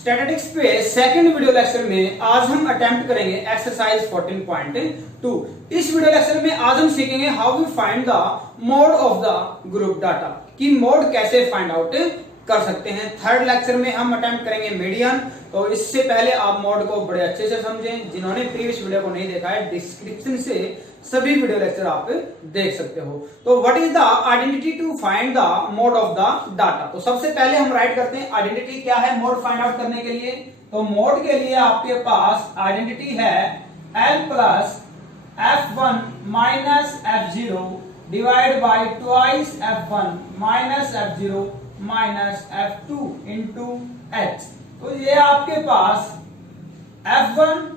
Statistics पे second video lecture में आज हम अटेम्प्ट करेंगे एक्सरसाइज 14.2। इस वीडियो लेक्चर में आज हम सीखेंगे how we find the mode of the group data, कि मोड कैसे फाइंड आउट कर सकते हैं। थर्ड लेक्चर में हम अटेम्प्ट करेंगे मीडियन। तो इससे पहले आप मोड को बड़े अच्छे से समझें। जिन्होंने प्रीवियस वीडियो को नहीं देखा है, डिस्क्रिप्शन से सभी वीडियो लेक्चर आप देख सकते हो। तो what is the identity to find the mode of the data. तो सबसे पहले हम राइट करते हैं आइडेंटिटी क्या है मोड फाइंड आउट करने के लिए। तो मोड के लिए आपके पास आइडेंटिटी है L plus F1 minus F0 divide by twice F1 minus F0 minus F2 into H। तो ये आपके पास F1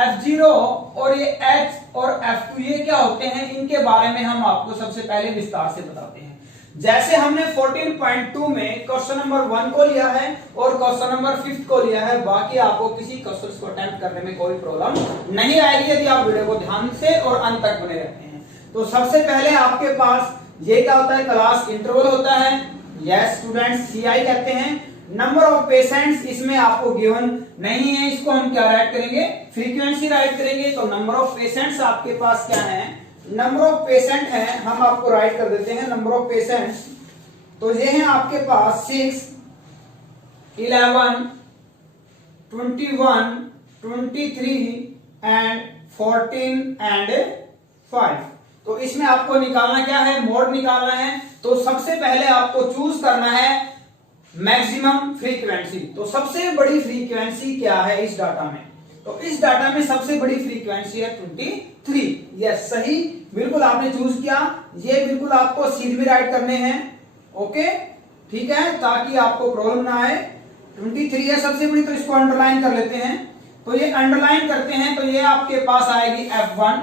F0 और ये H और F2 ये क्या होते हैं, इनके बारे में हम आपको सबसे पहले विस्तार से बताते हैं। जैसे हमने 14.2 में क्वेश्चन नंबर 1 को लिया है और क्वेश्चन नंबर 5 को लिया है, बाकी आपको किसी क्वेश्चन को अटेम्प्ट करने में कोई प्रॉब्लम नहीं आएगी यदि आप वीडियो को ध्यान से और अंत तक बने रहते हैं। तो सबसे पहले आपके पास ये क्या होता है, क्लास इंटरवल होता है। यस स्टूडेंट्स, CI कहते हैं। नंबर ऑफ पेशेंट्स इसमें आपको गिवन नहीं है, इसको हम क्या राइट करेंगे, फ्रीक्वेंसी राइट करेंगे। तो नंबर ऑफ पेशेंट्स आपके पास क्या है, नंबर ऑफ पेशेंट है, हम आपको राइट कर देते हैं नंबर ऑफ पेशेंट्स। तो ये है आपके पास 6, 11, 21, 23 एंड 14 एंड 5। तो इसमें आपको निकालना क्या है, मोड निकालना है। तो सबसे पहले आपको चूज करना है मैक्सिमम फ्रीक्वेंसी। तो सबसे बड़ी फ्रीक्वेंसी क्या है इस डाटा में, तो इस डाटा में सबसे बड़ी फ्रीक्वेंसी है 23। यस सही, बिल्कुल आपने चूज किया। ये बिल्कुल आपको सीध में राइट करने हैं। ओके ठीक है, ताकि आपको प्रॉब्लम ना आए। 23 है सबसे बड़ी, तो इसको अंडरलाइन कर लेते हैं। तो ये अंडरलाइन करते हैं तो ये आपके पास आएगी F1,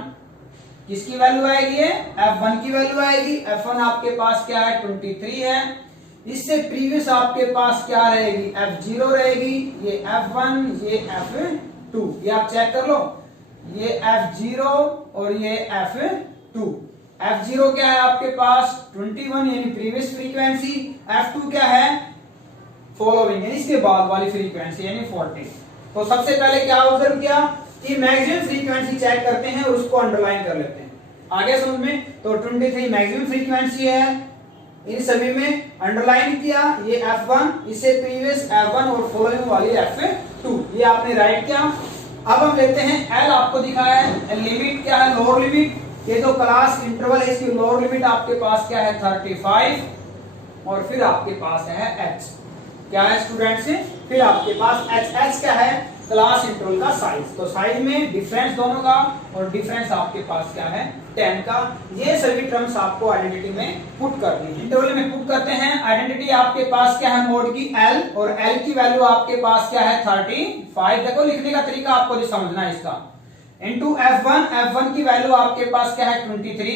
किसकी वैल्यू आएगी, F1 की वैल्यू आएगी। F1 आपके पास क्या है, 23 है। इससे प्रीवियस आपके पास क्या रहेगी, F0 रहेगी। ये F1 ये F2, ये आप चेक कर लो, ये F0 और ये F2। F0 क्या है आपके पास 21 यानी प्रीवियस फ्रीक्वेंसी, F2 क्या है फॉलोइंग यानी इसके बाद वाली फ्रीक्वेंसी यानी 40। तो सबसे पहले क्या ऑब्जर्व किया कि मैक्सिमम फ्रीक्वेंसी चेक करते हैं और उसको अंडरलाइन कर लेते हैं। आगे समझ में, तो 23 मैक्सिमम फ्रीक्वेंसी है, इन सभी में अंडरलाइन किया। ये F1, इससे प्रीवियस F1 और फॉलोइंग वाली F2, ये आपने राइट किया। अब हम लेते हैं L, आपको दिखाया है लिमिट क्या है, लोअर लिमिट। ये जो क्लास इंटरवल है इसकी लोअर लिमिट आपके पास क्या है 35, और फिर आपके पास है H क्या है स्टूडेंट्स, फिर आपके पास H क्या है, क्लास इंटरवल का साइज। तो साइज में डिफरेंस दोनों का, और डिफरेंस आपके पास क्या है 10 का। ये सभी टर्म्स आपको आइडेंटिटी में पुट करनी है, इंटरवल में पुट करते हैं। आइडेंटिटी आपके पास क्या है मोड की L, और L की वैल्यू आपके पास क्या है 35। देखो लिखने का तरीका आपको जो समझना है इसका, इंटू F1 की वैल्यू आपके पास क्या है 23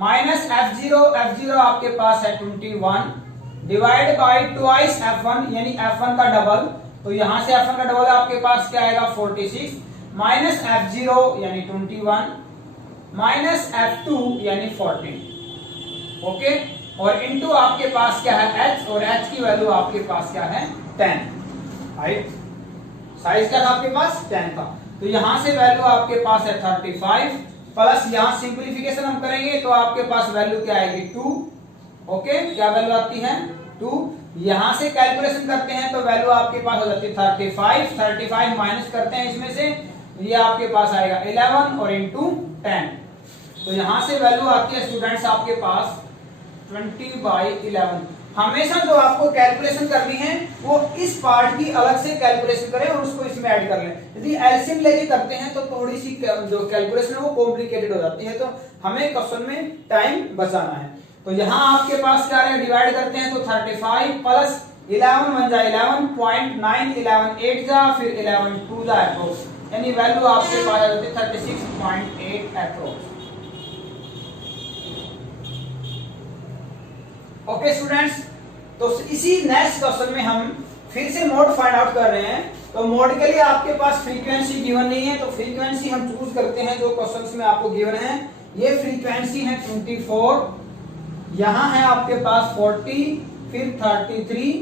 माइनस F0 आपके पास है 21 डिवाइड बाई ट्वाइस F1 यानी F1 का डबल। तो यहां से F1 का डबल आपके पास क्या आएगा 46 माइनस F0 यानी 21 माइनस F2 यानी 14। ओके, और इनटू आपके पास क्या है H, और H की वैल्यू आपके पास क्या है 10। राइट, साइज क्या था आपके पास 10 था। तो यहां से वैल्यू आपके पास है 35 प्लस यहां सिंपलीफिकेशन हम करेंगे तो आपके पास वैल्यू क्या आएगी 2। ओके, क्या वैल्यू आती है 2। यहां से कैलकुलेशन करते हैं तो वैल्यू आपके पास हो जाती है 35 माइनस करते हैं इसमें से, ये आपके पास आएगा 11 और इंटू 10। तो यहां से वैल्यू आती है स्टूडेंट्स आपके पास 20/11। हमेशा जो आपको कैलकुलेशन करनी है वो इस पार्ट की अलग से कैलकुलेशन करें और उसको इसमें ऐड कर लें। यदि एलसीएम लेके करते हैं तो थोड़ी सी जो कैलकुलेशन है वो कॉम्प्लिकेटेड हो जाती है, तो हमें क्वेश्चन में टाइम बचाना है। तो यहां आपके पास क्या है, डिवाइड करते हैं तो 35 प्लस 11 बन जाए 11.9, 11 8 जा, फिर 11 2 जा अप्रोक्स, यानी वैल्यू आपके पास आ जाती है 36.8 अप्रोक्स। ओके स्टूडेंट्स, तो इसी नेक्स्ट क्वेश्चन में हम फिर से मोड फाइंड आउट कर रहे हैं। तो मोड के लिए आपके पास फ्रीक्वेंसी गिवन नहीं है, तो फ्रीक्वेंसी हम चूज करते हैं जो क्वेश्चंस में आपको गिवन है। ये फ्रीक्वेंसी है 24, यहां है आपके पास 40, फिर 33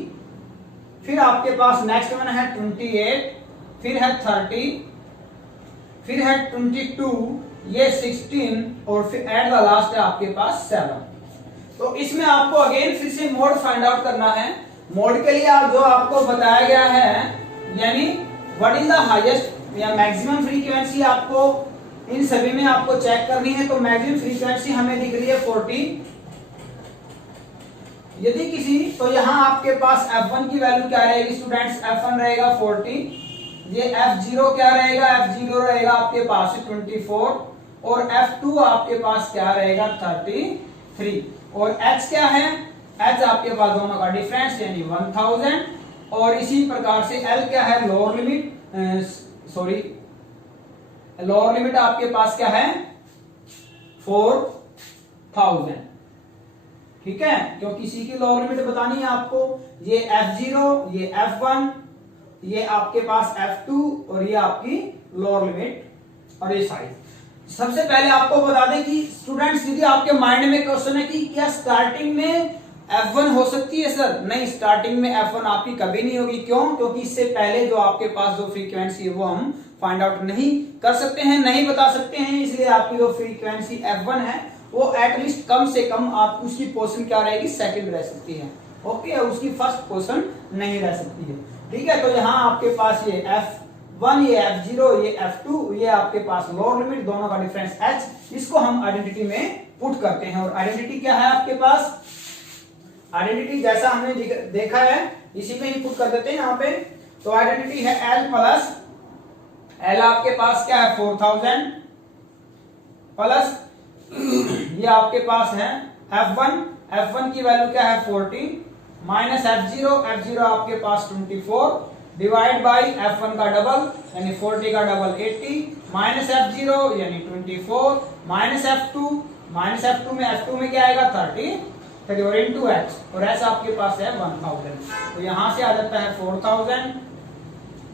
फिर आपके पास नेक्स्ट वन है 28, फिर है 30, फिर है 22, ये 16 और फिर एट द लास्ट है आपके पास 7। तो इसमें आपको अगेन फिर से मोड फाइंड आउट करना है। मोड के लिए आप जो आपको बताया गया है, यानी व्हाट इज द हाईएस्ट या मैक्सिमम फ्रीक्वेंसी, आपको इन सभी में आपको चेक करनी है। तो मैक्सिमम फ्रीक्वेंसी हमें दिख रही है 40। यदि किसी, तो यहाँ आपके पास F1 की वैल्यू क्या रहेगी स्टूडेंट्स, F1 रहेगा 40, ये F0 क्या रहेगा, F0 रहेगा आपके पास 24 और F2 आपके पास क्या रहेगा 33 और H क्या है, H आपके पास दोनों का डिफरेंस यानी 1000 और इसी प्रकार से L क्या है, लोअर लिमिट, लोअर लिमिट आपके पास क्या है 4000। ठीक है, क्योंकि इसी की लोअर लिमिट बतानी है आपको। ये F0, ये F1, ये आपके पास F2 और ये आपकी लोअर लिमिट और ये साइज। सबसे पहले आपको बता दें कि स्टूडेंट्स, यदि आपके माइंड में क्वेश्चन है कि क्या स्टार्टिंग में F1 हो सकती है सर, नहीं, स्टार्टिंग में F1 आपकी कभी नहीं होगी। क्यों? क्योंकि इससे पहले जो आपके पास जो फ्रीक्वेंसी है वो हम फाइंड आउट नहीं कर सकते हैं, नहीं बता सकते हैं, इसलिए आपकी जो फ्रीक्वेंसी F1 है वो एटलीस्ट कम से कम आप उसकी पोजीशन क्या रहेगी, सेकंड रह सकती है। ओके, उसकी फर्स्ट पोजीशन नहीं रह सकती है। ठीक है, तो यहाँ आपके पास ये F1, ये F0, ये F2, ये आपके पास लोअर लिमिट, दोनों का डिफरेंस H, इसको हम आइडेंटिटी में पुट करते हैं। और आइडेंटिटी क्या है आपके पास, आइडेंटिटी जैसा हमने देखा है इसी में ही पुट कर देते हैं यहाँ पे। तो आइडेंटिटी है L प्लस, L आपके पास क्या है 4000 प्लस ये आपके पास है F1, F1 की वैल्यू क्या है 40 माइनस F0, F0 आपके पास 24 डिवाइड बाई F1 का डबल यानी 40 का डबल 80 माइनस F0 यानी 24 माइनस F2 में F2 में क्या आएगा 30 और इनटू H और H आपके पास है 1000। तो यहां से आ जाता है 4000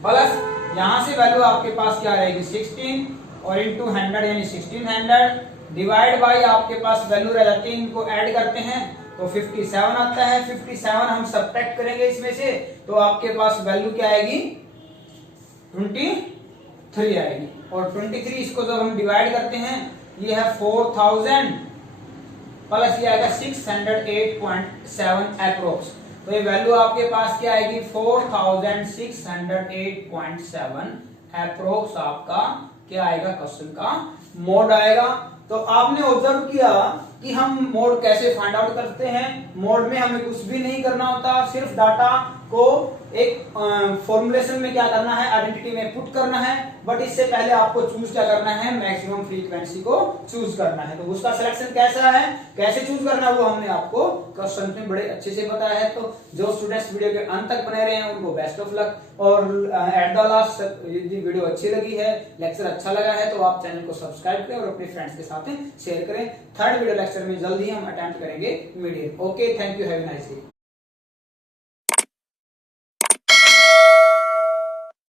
प्लस यहां से वैल्यू आपके पास क्या रहेगी 16 और इनटू 100 यानी 1600 डिवाइड बाई आपके पास वैल्यू रह जाती है, इनको ऐड करते हैं तो 57 आता है। 57 हम सब्ट्रैक्ट करेंगे इसमें से, तो आपके पास वैल्यू क्या आएगी 23 आएगी और 23 इसको जब हम डिवाइड करते हैं, ये है 4000 प्लस ये आएगा 608.7 अप्रोक्स। तो ये वैल्यू आपके पास क्या आएगी 4608.7 अप्रोक्स आपका क्या आएगा, क्वेश्चन का मोड आएगा। तो आपने ऑब्जर्व किया कि हम मोड कैसे फाइंड आउट करते हैं। मोड में हमें कुछ भी नहीं करना होता, सिर्फ डाटा को एक फॉर्मुलेशन में क्या करना है, आइडेंटिटी में पुट करना है। बट इससे पहले आपको चूज क्या करना है, मैक्सिमम फ्रीक्वेंसी को चूज करना है। तो उसका सिलेक्शन कैसा है, कैसे चूज करना है, वो हमने आपको क्वेश्चन में बड़े अच्छे से बताया है। तो जो स्टूडेंट्स वीडियो के अंत तक बने रहे हैं उनको बेस्ट ऑफ लक। और एट द लास्ट यदि वीडियो अच्छी लगी है, लेक्चर अच्छा लगा है, तो आप चैनल को सब्सक्राइब करें और अपने फ्रेंड्स के साथ शेयर करें। थर्ड वीडियो लेक्चर में जल्द ही हम अटेम्प्ट करेंगे medium. Okay, thank you, have a nice day.